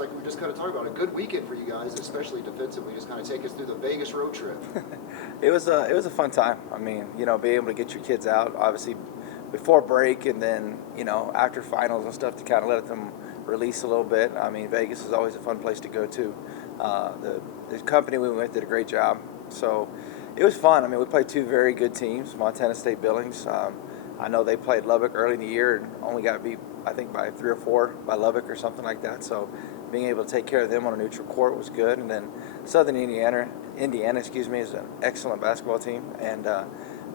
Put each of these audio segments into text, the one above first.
like we just kind of talked about, a good weekend for you guys, especially defensively. Just kind of take us through the Vegas road trip. It was a fun time. I mean, being able to get your kids out, obviously, before break, and then after finals and stuff to kind of let them release a little bit. I mean, Vegas is always a fun place to go to. The company we went with did a great job, so it was fun. I mean, we played two very good teams, Montana State Billings. I know they played Lubbock early in the year and only got beat, I think, by 3 or 4 by Lubbock or something like that. So being able to take care of them on a neutral court was good. And then Southern Indiana, is an excellent basketball team, and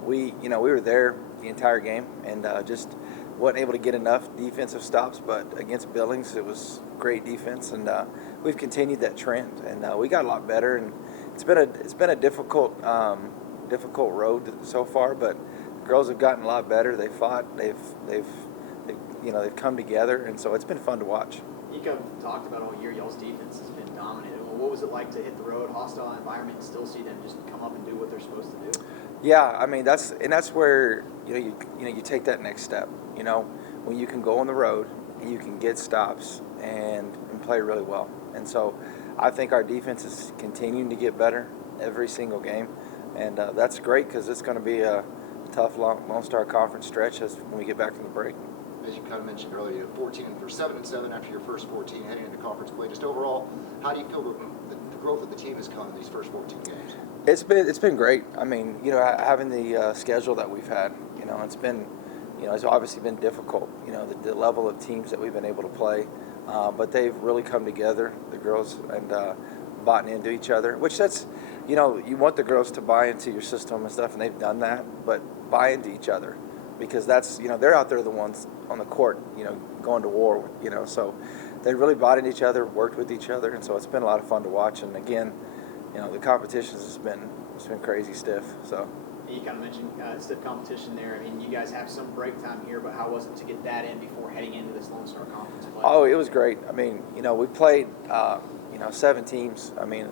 we were there the entire game and just wasn't able to get enough defensive stops. But against Billings, it was great defense, and we've continued that trend, and we got a lot better. And it's been a difficult road so far, but the girls have gotten a lot better. They fought. They've come together, and so it's been fun to watch. You kind of talked about all year, y'all's defense has been dominant. What was it like to hit the road, hostile environment, and still see them just come up and do what they're supposed to do? Yeah, I mean that's where you take that next step. When you can go on the road and you can get stops and play really well. And so I think our defense is continuing to get better every single game, and that's great because it's going to be a tough Lone Star Conference stretch when we get back from the break. As you kind of mentioned earlier, 7-7 after your first 14 heading into conference play. Just overall, how do you feel the growth of the team has come in these first 14 games? It's been great. I mean, having the schedule that we've had, it's obviously been difficult. The level of teams that we've been able to play, but they've really come together, the girls, and bought into each other. Which you want the girls to buy into your system and stuff, and they've done that. But buy into each other, because that's they're out there the ones on the court, going to war. So they really bought into each other, worked with each other, and so it's been a lot of fun to watch. And again, the competition has been crazy stiff. So you kind of mentioned stiff competition there. I mean, you guys have some break time here, but how was it to get that in before heading into this Lone Star Conference play? Oh, it was great. I mean, we played 7 teams. I mean,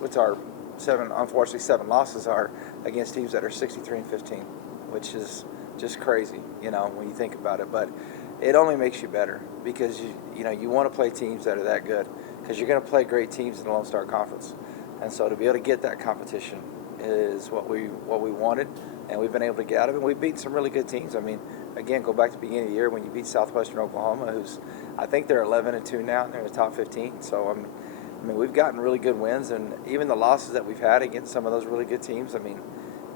what's our unfortunately 7 losses are against teams that are 63-15, which is just crazy, when you think about it. But it only makes you better because you want to play teams that are that good, because you're going to play great teams in the Lone Star Conference. And so to be able to get that competition is what we wanted, and we've been able to get out of it. And we've beaten some really good teams. I mean, again, go back to the beginning of the year when you beat Southwestern Oklahoma, who's, I think they're 11-2 now, and they're in the top 15. So I mean, we've gotten really good wins, and even the losses that we've had against some of those really good teams, I mean,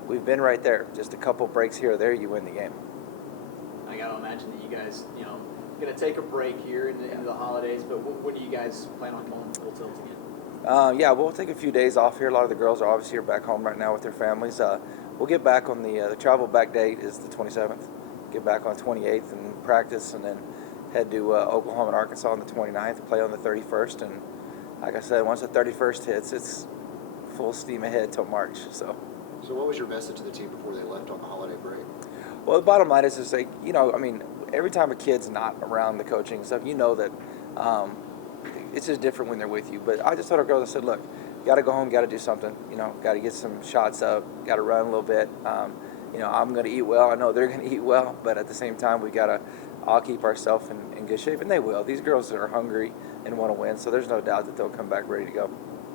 we've been right there. Just a couple breaks here or there, you win the game. I got to imagine that you guys, going to take a break here into the holidays, but when do you guys plan on going full tilt again? Yeah, we'll take a few days off here. A lot of the girls are obviously back home right now with their families. We'll get back on the travel back date is the 27th. Get back on the 28th and practice, and then head to Oklahoma and Arkansas on the 29th, play on the 31st. And like I said, once the 31st hits, it's full steam ahead till March. So what was your message to the team before they left on the holiday break? Well, the bottom line is just like, I mean, every time a kid's not around the coaching and stuff, that it's just different when they're with you. But I just told our girls, I said, look, you got to go home, got to do something, got to get some shots up, got to run a little bit. I'm going to eat well. I know they're going to eat well, but at the same time, we got to all keep ourselves in good shape, and they will. These girls are hungry and want to win, so there's no doubt that they'll come back ready to go.